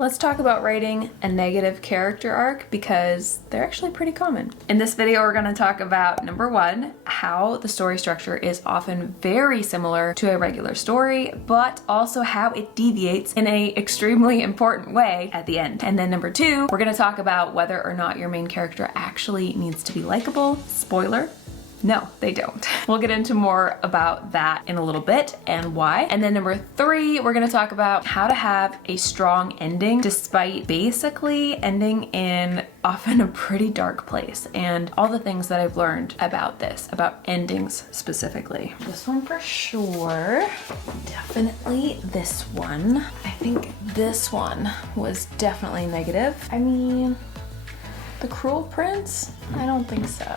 Let's talk about writing a negative character arc because they're actually pretty common. In this video, we're going to talk about number one, how the story structure is often very similar to a regular story, but also how it deviates in a extremely important way at the end. And then number two, we're going to talk about whether or not your main character actually needs to be likable. Spoiler. No, they don't. We'll get into more about that in a little bit and why. And then number three, we're gonna talk about how to have a strong ending despite basically ending in often a pretty dark place and all the things that I've learned about this, about endings specifically. This one for sure. Definitely this one. I think this one was definitely negative. I mean, The Cruel Prince? I don't think so.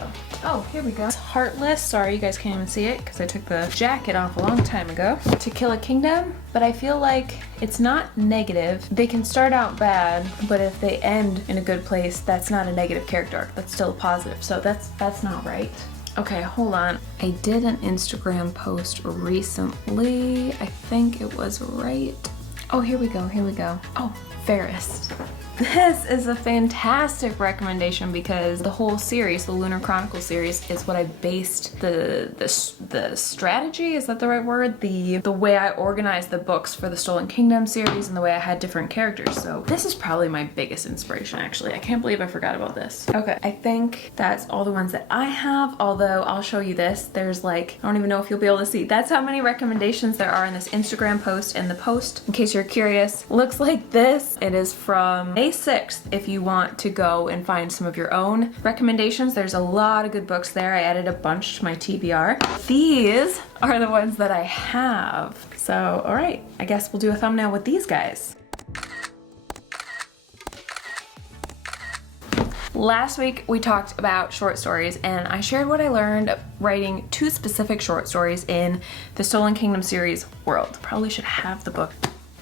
Oh, here we go. It's Heartless. Sorry, you guys can't even see it because I took the jacket off a long time ago. To Kill a Kingdom, but I feel like it's not negative. They can start out bad, but if they end in a good place, that's not a negative character arc. That's still a positive. So that's not right. Okay, hold on. I did an Instagram post recently. I think it was right. Oh, here we go. Here we go. Oh, Fairest. This is a fantastic recommendation because the whole series, the Lunar Chronicles series, is what I based the strategy, is that the right word? The way I organized the books for the Stolen Kingdom series and the way I had different characters. So this is probably my biggest inspiration, actually. I can't believe I forgot about this. Okay, I think that's all the ones that I have, although I'll show you this. There's like, I don't even know if you'll be able to see. That's how many recommendations there are in this Instagram post, and the post, in case you're curious, looks like this. It is from May 6th. If you want to go and find some of your own recommendations, there's a lot of good books there. I added a bunch to my TBR. These are the ones that I have. So, all right, I guess we'll do a thumbnail with these guys. Last week we talked about short stories and I shared what I learned writing two specific short stories in the Stolen Kingdom series world. Probably should have the book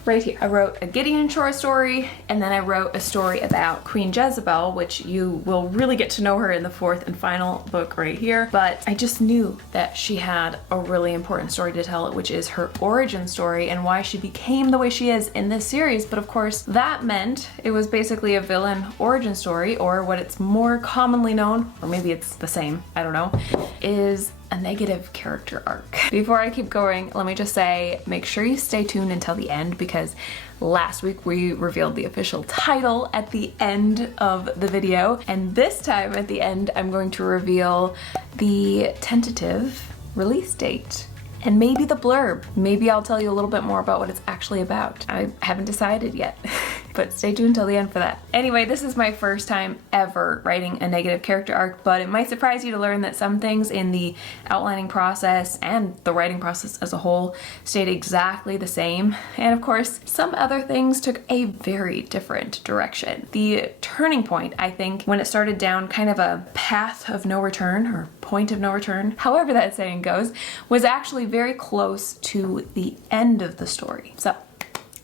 right here. I wrote a Gideon short story, and then I wrote a story about Queen Jezebel, which you will really get to know her in the fourth and final book right here. But I just knew that she had a really important story to tell, which is her origin story and why she became the way she is in this series. But of course, that meant it was basically a villain origin story, or what it's more commonly known, or maybe it's the same, I don't know, is a negative character arc. Before I keep going, let me just say, make sure you stay tuned until the end because last week we revealed the official title at the end of the video, and this time at the end I'm going to reveal the tentative release date. And maybe the blurb. Maybe I'll tell you a little bit more about what it's actually about. I haven't decided yet, but stay tuned till the end for that. Anyway, this is my first time ever writing a negative character arc, but it might surprise you to learn that some things in the outlining process and the writing process as a whole stayed exactly the same. And of course, some other things took a very different direction. The turning point, I think, when it started down kind of a path of no return, or point of no return, however that saying goes, was actually very close to the end of the story. So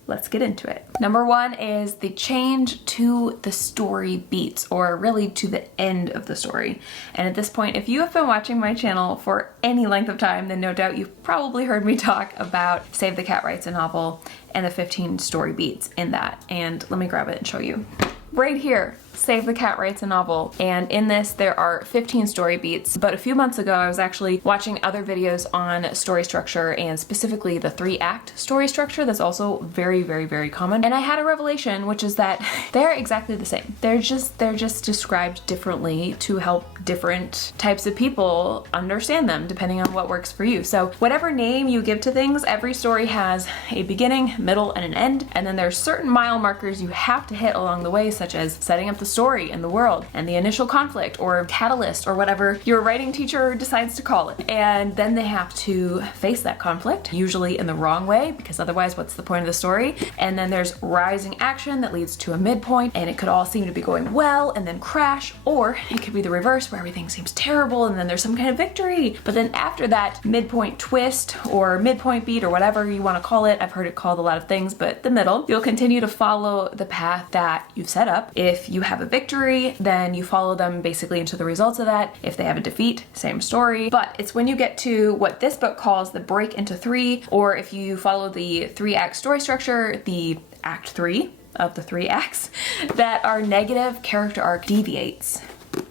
let's get into it. Number one is the change to the story beats, or really to the end of the story. And at this point, if you have been watching my channel for any length of time, then no doubt you've probably heard me talk about Save the Cat Writes a Novel and the 15 story beats in that. And let me grab it and show you. Right here, Save the Cat Writes a Novel, and in this there are 15 story beats. But a few months ago I was actually watching other videos on story structure, and specifically the 3-act story structure that's also very, very, very common. And I had a revelation, which is that they're exactly the same. They're just described differently to help different types of people understand them depending on what works for you. So whatever name you give to things, every story has a beginning, middle, and an end, and then there's certain mile markers you have to hit along the way, such as setting up the story and the world and the initial conflict or catalyst or whatever your writing teacher decides to call it. And then they have to face that conflict, usually in the wrong way, because otherwise what's the point of the story? And then there's rising action that leads to a midpoint, and it could all seem to be going well and then crash, or it could be the reverse where everything seems terrible and then there's some kind of victory. But then after that midpoint twist or midpoint beat or whatever you want to call it, I've heard it called a lot of things, but the middle, you'll continue to follow the path that you've set up. If you have a victory, then you follow them basically into the results of that. If they have a defeat, same story. But it's when you get to what this book calls the break into 3, or if you follow the 3-act story structure, the Act 3 of the 3 acts, that our negative character arc deviates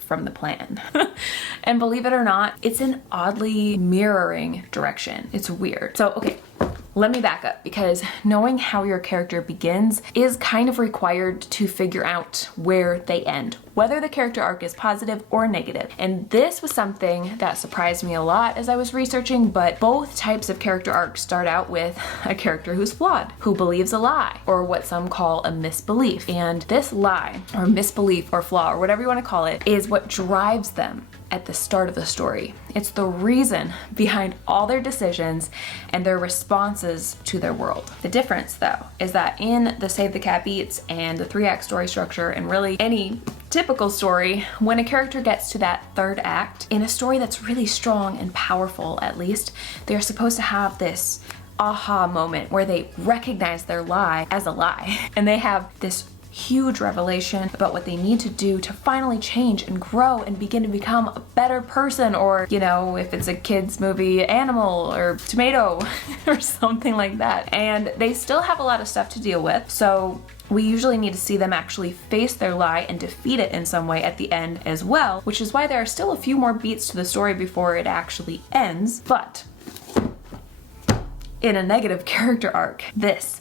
from the plan. And believe it or not, it's an oddly mirroring direction. It's weird. So, okay, let me back up, because knowing how your character begins is kind of required to figure out where they end, whether the character arc is positive or negative. And this was something that surprised me a lot as I was researching, but both types of character arcs start out with a character who's flawed, who believes a lie, or what some call a misbelief. And this lie, or misbelief, or flaw, or whatever you want to call it, is what drives them at the start of the story. It's the reason behind all their decisions and their responses to their world. The difference, though, is that in the Save the Cat Beats and the 3-act story structure, and really any typical story, when a character gets to that 3rd act, in a story that's really strong and powerful at least, they're supposed to have this aha moment where they recognize their lie as a lie. And they have this huge revelation about what they need to do to finally change and grow and begin to become a better person, or, you know, if it's a kid's movie, animal or tomato or something like that. And they still have a lot of stuff to deal with, so we usually need to see them actually face their lie and defeat it in some way at the end as well, which is why there are still a few more beats to the story before it actually ends. But in a negative character arc, this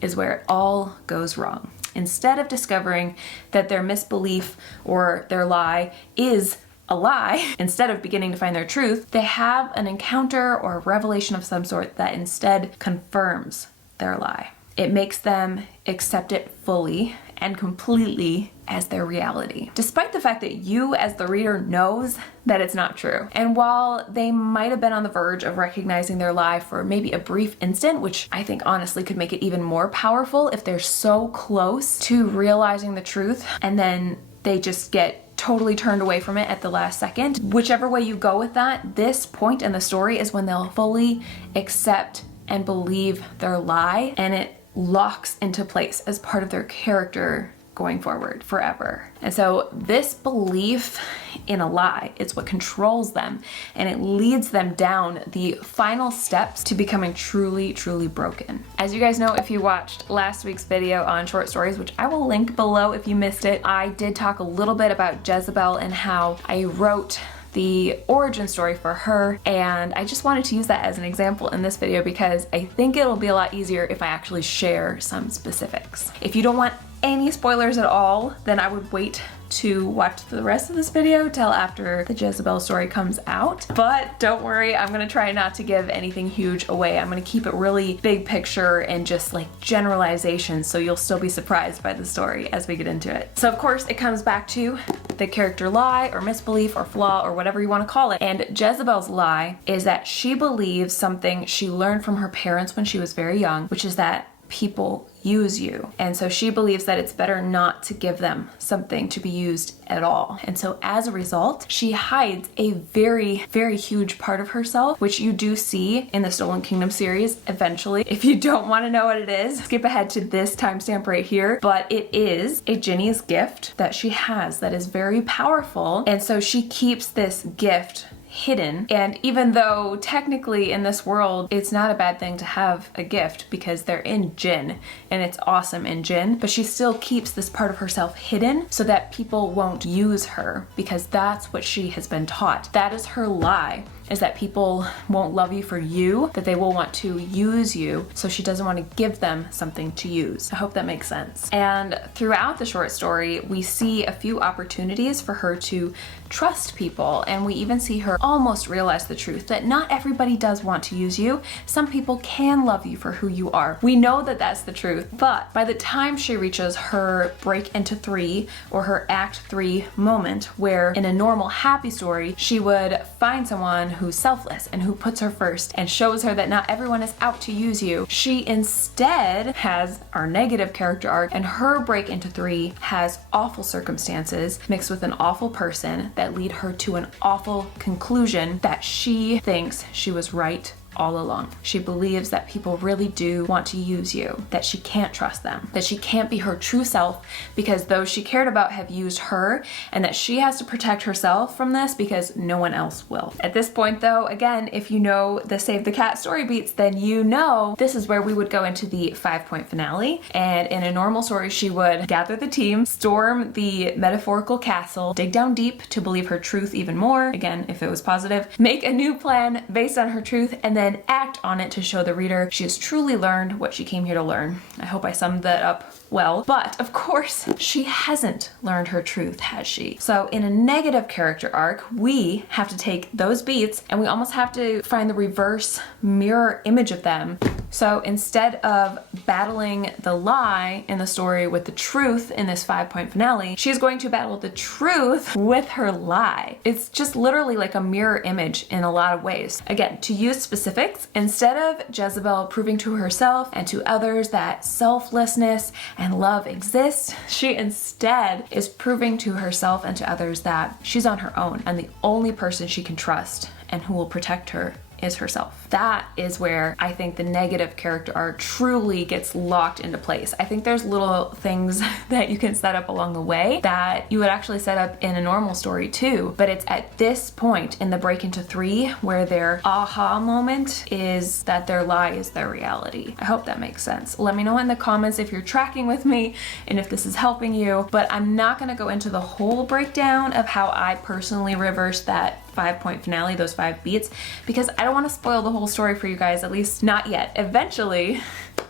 is where it all goes wrong. Instead of discovering that their misbelief or their lie is a lie, instead of beginning to find their truth, they have an encounter or a revelation of some sort that instead confirms their lie. It makes them accept it fully and completely as their reality, despite the fact that you as the reader knows that it's not true. And while they might have been on the verge of recognizing their lie for maybe a brief instant, which I think honestly could make it even more powerful if they're so close to realizing the truth and then they just get totally turned away from it at the last second. Whichever way you go with that, this point in the story is when they'll fully accept and believe their lie, and it locks into place as part of their character going forward forever. And so this belief in a lie is what controls them, and it leads them down the final steps to becoming truly, truly broken. As you guys know, if you watched last week's video on short stories, which I will link below if you missed it, I did talk a little bit about Jezebel and how I wrote the origin story for her, and I just wanted to use that as an example in this video because I think it'll be a lot easier if I actually share some specifics. If you don't want any spoilers at all, then I would wait to watch the rest of this video till after the Jezebel story comes out. But don't worry, I'm gonna try not to give anything huge away. I'm gonna keep it really big picture and just like generalizations, so you'll still be surprised by the story as we get into it. So of course it comes back to the character lie or misbelief or flaw or whatever you want to call it. And Jezebel's lie is that she believes something she learned from her parents when she was very young, which is that people use you. And so she believes that it's better not to give them something to be used at all. And so as a result, she hides a very, very huge part of herself, which you do see in the Stolen Kingdom series eventually. If you don't want to know what it is, skip ahead to this timestamp right here. But it is a Ginny's gift that she has that is very powerful. And so she keeps this gift hidden. And even though technically in this world it's not a bad thing to have a gift because they're in Jinn and it's awesome in Jinn, but she still keeps this part of herself hidden so that people won't use her, because that's what she has been taught. That is her lie, is that people won't love you for you, that they will want to use you, so she doesn't want to give them something to use. I hope that makes sense. And throughout the short story, we see a few opportunities for her to trust people, and we even see her almost realize the truth that not everybody does want to use you. Some people can love you for who you are. We know that that's the truth, but by the time she reaches her break into 3 or her act 3 moment, where in a normal happy story she would find someone who's selfless and who puts her first and shows her that not everyone is out to use you, she instead has our negative character arc, and her break into 3 has awful circumstances mixed with an awful person that lead her to an awful conclusion that she thinks she was right all along. She believes that people really do want to use you, that she can't trust them, that she can't be her true self because those she cared about have used her, and that she has to protect herself from this because no one else will. At this point though, again, if you know the Save the Cat story beats, then you know this is where we would go into the 5-point finale. And in a normal story, she would gather the team, storm the metaphorical castle, dig down deep to believe her truth even more, again, if it was positive, make a new plan based on her truth, and then act on it to show the reader she has truly learned what she came here to learn. I hope I summed that up well, but of course she hasn't learned her truth, has she? So in a negative character arc, we have to take those beats and we almost have to find the reverse mirror image of them. So instead of battling the lie in the story with the truth in this 5-point finale, she's going to battle the truth with her lie. It's just literally like a mirror image in a lot of ways. Again, to use specifics, instead of Jezebel proving to herself and to others that selflessness and love exist, she instead is proving to herself and to others that she's on her own and the only person she can trust and who will protect her is herself. That is where I think the negative character arc truly gets locked into place. I think there's little things that you can set up along the way that you would actually set up in a normal story too, but it's at this point in the break into 3 where their aha moment is that their lie is their reality. I hope that makes sense. Let me know in the comments if you're tracking with me and if this is helping you, but I'm not gonna go into the whole breakdown of how I personally reversed that 5-point finale, those 5 beats, because I don't want to spoil the whole story for you guys, at least not yet. Eventually,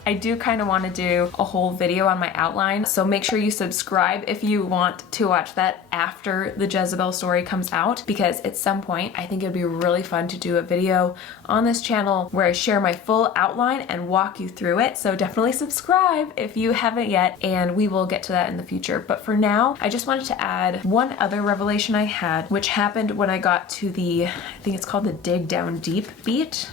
I do kind of want to do a whole video on my outline, so make sure you subscribe if you want to watch that after the Jezebel story comes out, because at some point I think it'd be really fun to do a video on this channel where I share my full outline and walk you through it. So definitely subscribe if you haven't yet, and we will get to that in the future. But for now, I just wanted to add one other revelation I had, which happened when I got to the, I think it's called the dig down deep beat.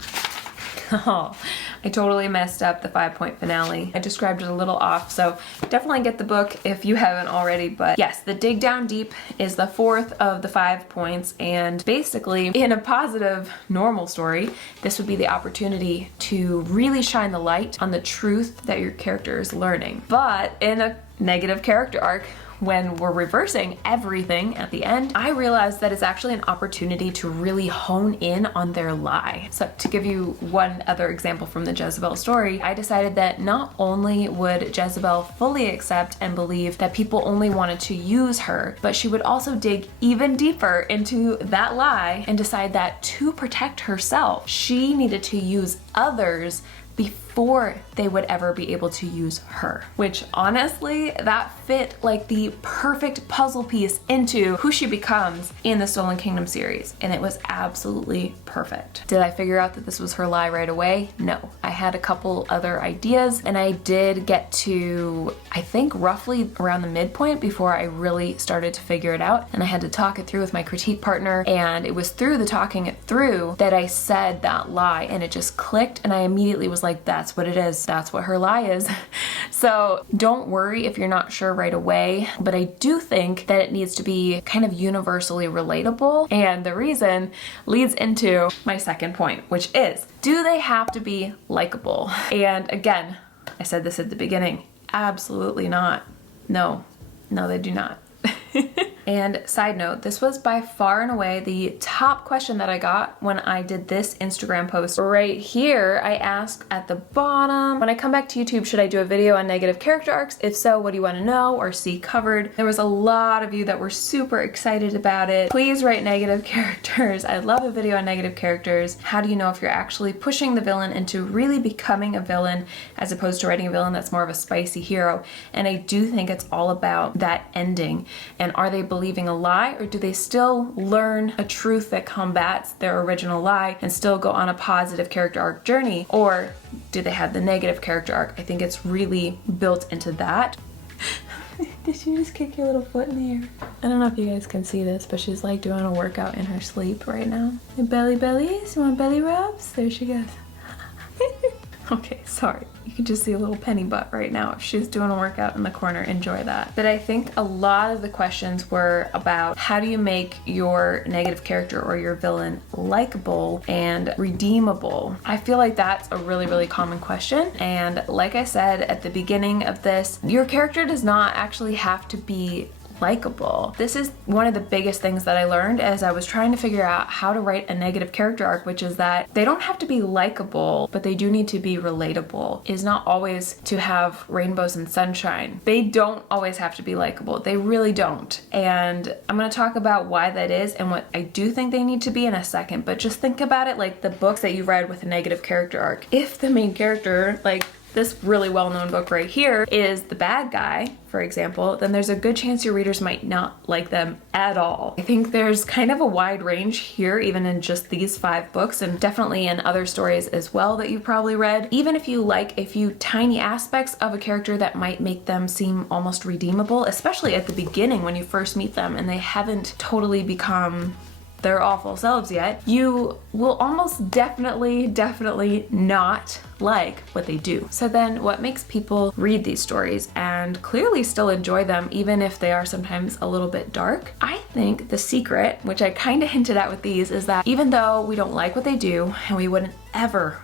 Oh, I totally messed up the 5-point finale. I described it a little off, so definitely get the book if you haven't already. But yes, the dig down deep is the 4th of the 5 points, and basically in a positive normal story, this would be the opportunity to really shine the light on the truth that your character is learning. But in a negative character arc, when we're reversing everything at the end, I realized that it's actually an opportunity to really hone in on their lie. So to give you one other example from the Jezebel story, I decided that not only would Jezebel fully accept and believe that people only wanted to use her, but she would also dig even deeper into that lie and decide that to protect herself, she needed to use others before they would ever be able to use her. Which honestly, that fit like the perfect puzzle piece into who she becomes in the Stolen Kingdom series, and it was absolutely perfect. Did I figure out that this was her lie right away? No. I had a couple other ideas, and I did get to, I think, roughly around the midpoint before I really started to figure it out, and I had to talk it through with my critique partner, and it was through the talking it through that I said that lie, and it just clicked, and I immediately was like, that's what it is. That's what her lie is. So don't worry if you're not sure right away, but I do think that it needs to be kind of universally relatable. And the reason leads into my second point, which is, do they have to be likable? And again, I said this at the beginning, absolutely not. No, they do not. And side note, this was by far and away the top question that I got when I did this Instagram post. Right here, I asked at the bottom, when I come back to YouTube, should I do a video on negative character arcs? If so, what do you want to know or see covered? There was a lot of you that were super excited about it. Please write negative characters. I'd love a video on negative characters. How do you know if you're actually pushing the villain into really becoming a villain as opposed to writing a villain that's more of a spicy hero? And I do think it's all about that ending. And are they believing a lie, or do they still learn a truth that combats their original lie and still go on a positive character arc journey? Or do they have the negative character arc? I think it's really built into that. Did you just kick your little foot in the air? I don't know if you guys can see this, but she's like doing a workout in her sleep right now. Hey, belly bellies, you want belly rubs? There she goes. Okay, sorry. You can just see a little penny butt right now. If she's doing a workout in the corner, enjoy that. But I think a lot of the questions were about how do you make your negative character or your villain likable and redeemable? I feel like that's a really, really common question. And like I said at the beginning of this, your character does not actually have to be likable. This is one of the biggest things that I learned as I was trying to figure out how to write a negative character arc, which is that they don't have to be likable, but they do need to be relatable. It is not always to have rainbows and sunshine. They don't always have to be likable. They really don't. And I'm going to talk about why that is and what I do think they need to be in a second, but just think about it like the books that you read with a negative character arc. If the main character, like this really well-known book right here, is the bad guy, for example, then there's a good chance your readers might not like them at all. I think there's kind of a wide range here, even in just these 5 books, and definitely in other stories as well that you've probably read. Even if you like a few tiny aspects of a character that might make them seem almost redeemable, especially at the beginning when you first meet them and they haven't totally become their awful selves yet, you will almost definitely not like what they do. So then what makes people read these stories and clearly still enjoy them even if they are sometimes a little bit dark? I think the secret, which I kind of hinted at with these, is that even though we don't like what they do and we wouldn't ever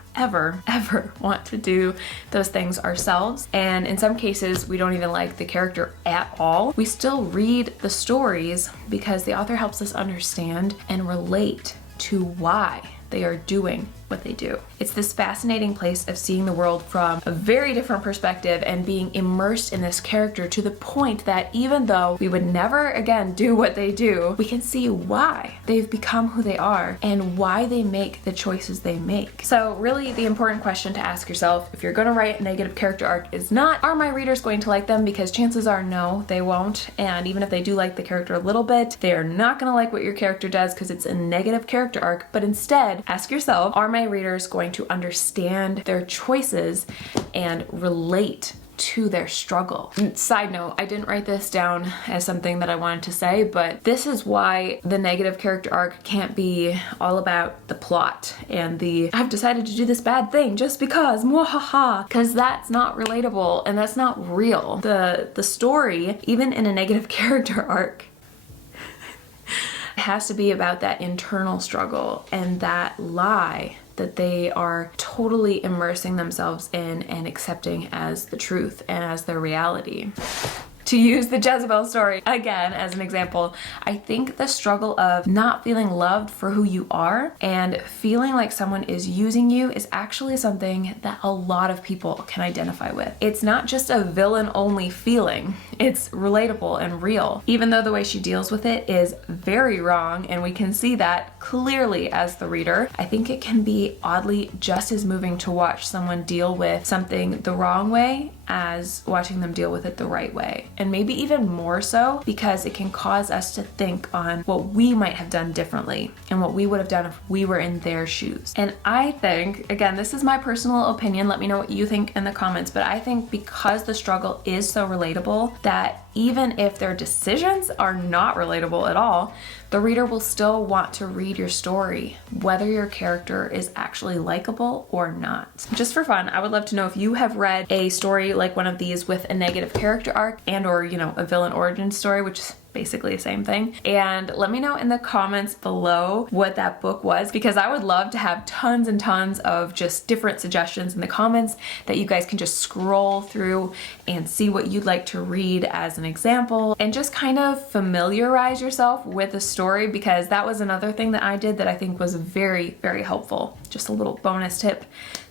want to do those things ourselves, and in some cases we don't even like the character at all, we still read the stories because the author helps us understand and relate to why they are doing what they do. It's this fascinating place of seeing the world from a very different perspective and being immersed in this character to the point that even though we would never again do what they do, we can see why they've become who they are and why they make the choices they make. So really the important question to ask yourself if you're going to write a negative character arc is not, are my readers going to like them? Because chances are no, they won't. And even if they do like the character a little bit, they are not going to like what your character does because it's a negative character arc. But instead, ask yourself, are my readers going to understand their choices and relate to their struggle? Side note, I didn't write this down as something that I wanted to say, but this is why the negative character arc can't be all about the plot and the I've decided to do this bad thing just because, mwahaha, because that's not relatable and that's not real. The story, even in a negative character arc, has to be about that internal struggle and that lie that they are totally immersing themselves in and accepting as the truth and as their reality. To use the Jezebel story again as an example, I think the struggle of not feeling loved for who you are and feeling like someone is using you is actually something that a lot of people can identify with. It's not just a villain-only feeling, it's relatable and real. Even though the way she deals with it is very wrong, and we can see that clearly as the reader, I think it can be oddly just as moving to watch someone deal with something the wrong way as watching them deal with it the right way. And maybe even more so because it can cause us to think on what we might have done differently and what we would have done if we were in their shoes. And I think, again, this is my personal opinion, let me know what you think in the comments, but I think because the struggle is so relatable that even if their decisions are not relatable at all, the reader will still want to read your story, whether your character is actually likable or not. Just for fun, I would love to know if you have read a story like one of these with a negative character arc and or, a villain origin story, which is basically the same thing. And let me know in the comments below what that book was, because I would love to have tons and tons of just different suggestions in the comments that you guys can just scroll through and see what you'd like to read as an example and just kind of familiarize yourself with the story, because that was another thing that I did that I think was very, very helpful. Just a little bonus tip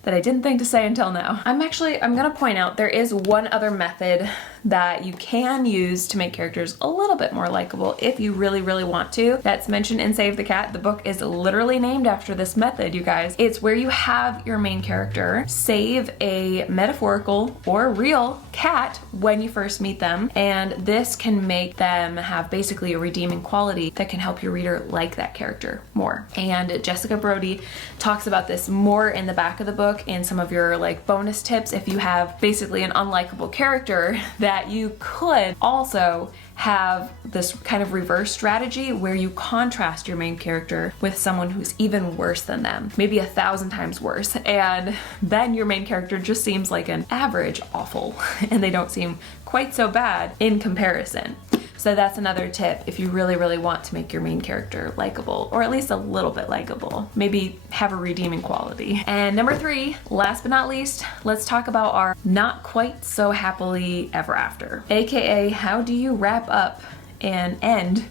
that I didn't think to say until now. I'm gonna point out there is one other method that you can use to make characters a little bit more likable if you really, really want to. That's mentioned in Save the Cat. The book is literally named after this method, you guys. It's where you have your main character save a metaphorical or real cat when you first meet them, and this can make them have basically a redeeming quality that can help your reader like that character more. And Jessica Brody talks about this more in the back of the book in some of your bonus tips if you have basically an unlikable character that that you could also have this kind of reverse strategy where you contrast your main character with someone who's even worse than them, maybe 1,000 times worse, and then your main character just seems like an average awful, and they don't seem quite so bad in comparison. So that's another tip if you really, really want to make your main character likable, or at least a little bit likable. Maybe have a redeeming quality. And number 3, last but not least, let's talk about our not quite so happily ever after. AKA, how do you wrap up and end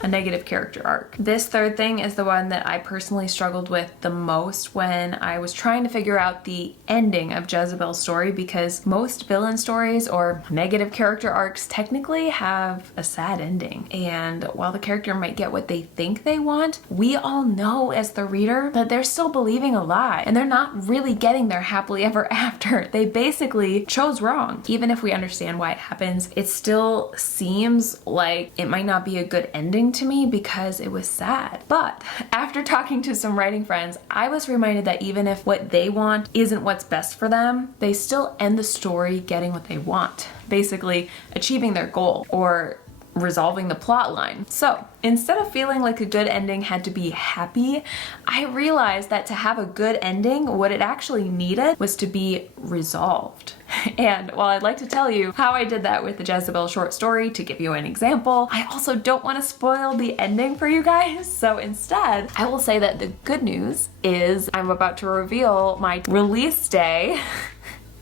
a negative character arc? This third thing is the one that I personally struggled with the most when I was trying to figure out the ending of Jezebel's story, because most villain stories or negative character arcs technically have a sad ending. And while the character might get what they think they want, we all know as the reader that they're still believing a lie and they're not really getting their happily ever after. They basically chose wrong. Even if we understand why it happens, it still seems like it might not be a good ending to me because it was sad. But after talking to some writing friends, I was reminded that even if what they want isn't what's best for them, they still end the story getting what they want, basically achieving their goal or resolving the plot line. So instead of feeling like a good ending had to be happy, I realized that to have a good ending, what it actually needed was to be resolved. And while I'd like to tell you how I did that with the Jezebel short story to give you an example, I also don't want to spoil the ending for you guys. So instead, I will say that the good news is I'm about to reveal my release day.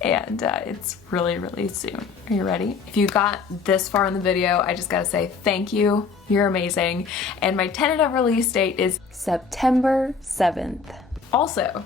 And it's really, really soon. Are you ready? If you got this far in the video, I just gotta say thank you. You're amazing. And my tentative release date is September 7th. Also,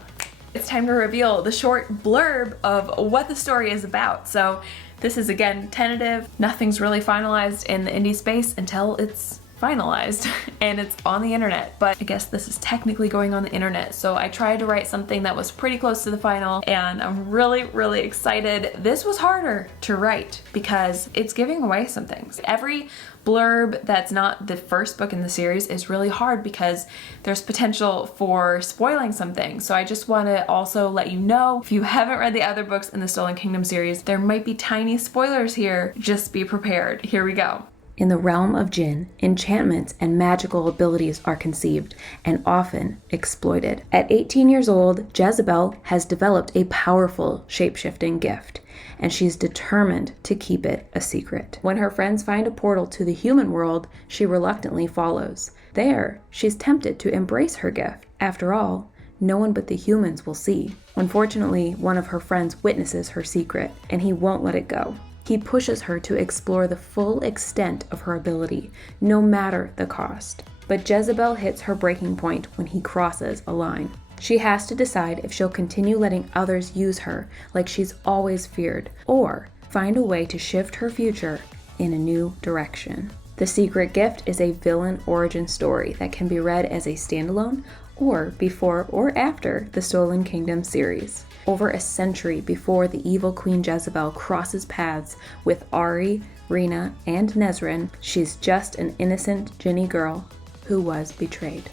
it's time to reveal the short blurb of what the story is about. So this is, again, tentative. Nothing's really finalized in the indie space until it's finalized and it's on the internet, but I guess this is technically going on the internet. So I tried to write something that was pretty close to the final, and I'm really, really excited. This was harder to write because it's giving away some things. Every blurb that's not the first book in the series is really hard because there's potential for spoiling some things. So I just want to also let you know, if you haven't read the other books in the Stolen Kingdom series, there might be tiny spoilers here. Just be prepared. Here we go. In the realm of Jinn, enchantments and magical abilities are conceived and often exploited. At 18 years old, Jezebel has developed a powerful shape-shifting gift, and she's determined to keep it a secret. When her friends find a portal to the human world, she reluctantly follows. There, she's tempted to embrace her gift. After all, no one but the humans will see. Unfortunately, one of her friends witnesses her secret, and he won't let it go. He pushes her to explore the full extent of her ability, no matter the cost. But Jezebel hits her breaking point when he crosses a line. She has to decide if she'll continue letting others use her like she's always feared, or find a way to shift her future in a new direction. The Secret Gift is a villain origin story that can be read as a standalone or before or after the Stolen Kingdom series. Over a century before the evil Queen Jezebel crosses paths with Ari, Rena, and Nezrin, she's just an innocent Jinni girl who was betrayed.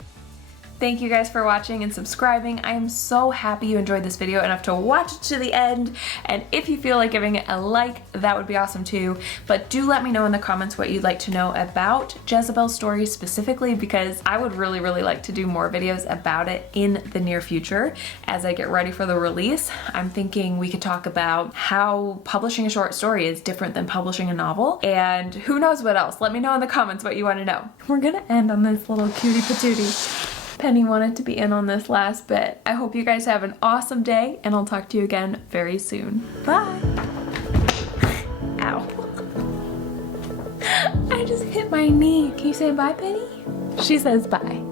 Thank you guys for watching and subscribing. I am so happy you enjoyed this video enough to watch it to the end. And if you feel like giving it a like, that would be awesome too. But do let me know in the comments what you'd like to know about Jezebel's story specifically, because I would really, really like to do more videos about it in the near future as I get ready for the release. I'm thinking we could talk about how publishing a short story is different than publishing a novel, and who knows what else. Let me know in the comments what you want to know. We're gonna end on this little cutie patootie. Penny wanted to be in on this last bit. I hope you guys have an awesome day, and I'll talk to you again very soon. Bye. Ow. I just hit my knee. Can you say bye, Penny? She says bye.